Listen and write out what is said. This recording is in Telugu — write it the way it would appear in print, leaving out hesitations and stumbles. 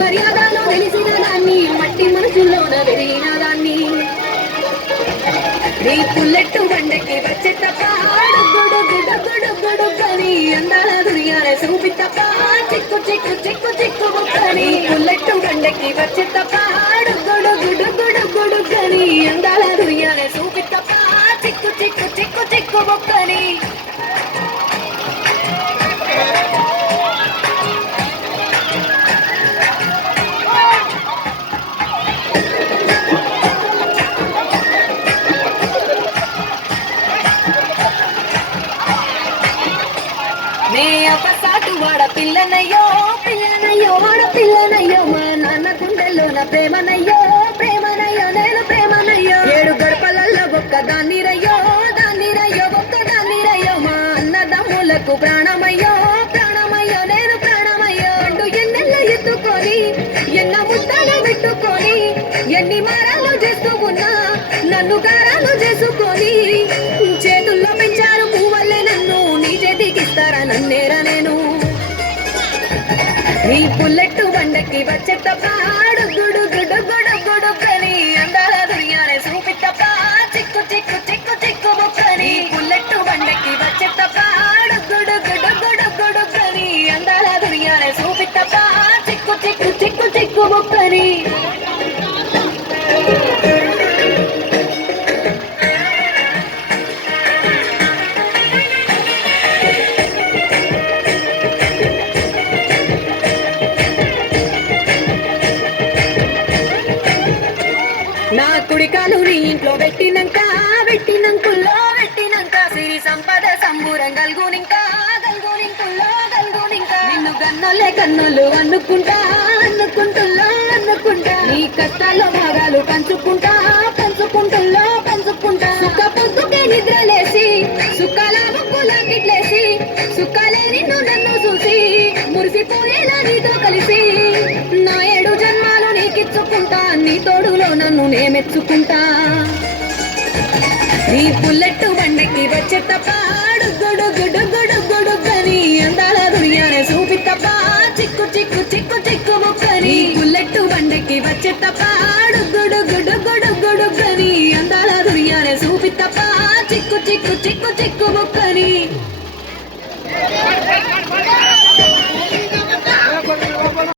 మర్యాదలో తెలిసిన దాన్ని మట్టి మనసులోన పెరిగిన దాన్ని నీ పుల్లెట్టు బండకి వచ్చే తప్ప డొగ్గుడుగ్గుడుగ్గుడుగ్గుడుగ్గని అందాల దునియాల చూపి తప్ప చిక్కు చిక్కు చిక్కు చిక్కు బొక్కని పుల్లెట్టు బండకి వచ్చే తప్ప డొగ్గుడుగ్గుడుగ్గుడుగ్గుడుగ్గని అందాల దునియాల చూపి తప్ప చిక్కు చిక్కు చిక్కు చిక్కు బొక్కని నే అపసాటు వాడ పిల్లనయ్యో పిల్లనయ్యో వాడ పిల్లనయ్యో మా నాన్న గుండెల్లోన ప్రేమనయ్యో ప్రేమనయ్యో నేను ప్రేమనయ్యో ఏడు గడపలల్లో ఒక్క దాన్ని రయ్యో ఒక్క దాన్ని రయ్యో మా అన్నదమ్ములకు ప్రాణమయ్యో ప్రాణమయ్యో నేను ప్రాణమయ్యో అంటూ ఎన్నెల్ల ఎత్తుకొని ఎన్న ముద్దలు పెట్టుకొని ఎన్ని మారాలు చేస్తూ ఉన్నా నన్ను గారాలు చేసుకొని చేతుల్లో పెంచారు పువ్వల్లే నన్ను నీ చేతికిస్తారా నన్నేరా నేను నీ పుల్లెట్టు బండకి వచ్చే తప్ప డొగ్గుడుగ్గుడుగ్గుడుగ్గుడుగ్గని అందాల దునియానే చూపి తప్ప చిక్కు చిక్కు చిక్కు చిక్కు బొక్కని పుల్లెట్టు బండకి వచ్చే తప్ప డొగ్గుడుగ్గుడుగ్గుడుగ్గుడుగ్గని అందాల దునియానే చూపి తప్ప చిక్కు చిక్కు చిక్కు చిక్కు బొక్కని నా కుడికాలు నీ ఇంట్లో పెట్టినంకుల్లో పెట్టినంక సిరి సంపద సంబూరం గల్గునింకా నిన్ను గన్నోలే కన్నులు అనుకుంటా నీ కష్టాల్లో భాగాలు పంచుకుంటా సుఖ పొద్దుకే నిద్రలేసి సుఖాల ముక్కులా గిట్లేసి సుఖాలే నిన్ను నన్ను చూసి మురిసిపోయేలా నీతో కలిసి నా 7 జన్మాలు నీకిచ్చుకుంటా నీ తోడులో నన్ను నే మెచ్చుకుంటా నీ పుల్లెట్టు బండకి వచ్చే తప్ప డొగ్గుడుగ్గుడుగ్గుడుగ్గుడుగ్గని అందాల దునియానే చూపి తప్ప చిక్కు చిక్కు చిక్కు చిక్కు బొక్కని పుల్లెట్టు బండకి వచ్చే తప్ప డొగ్గుడుగ్గుడుగ్గుడుగ్గుడుగ్గని అందాల దునియానే చూపి తప్ప చిక్కు చిక్కు చిక్కు చిక్కు బొక్కని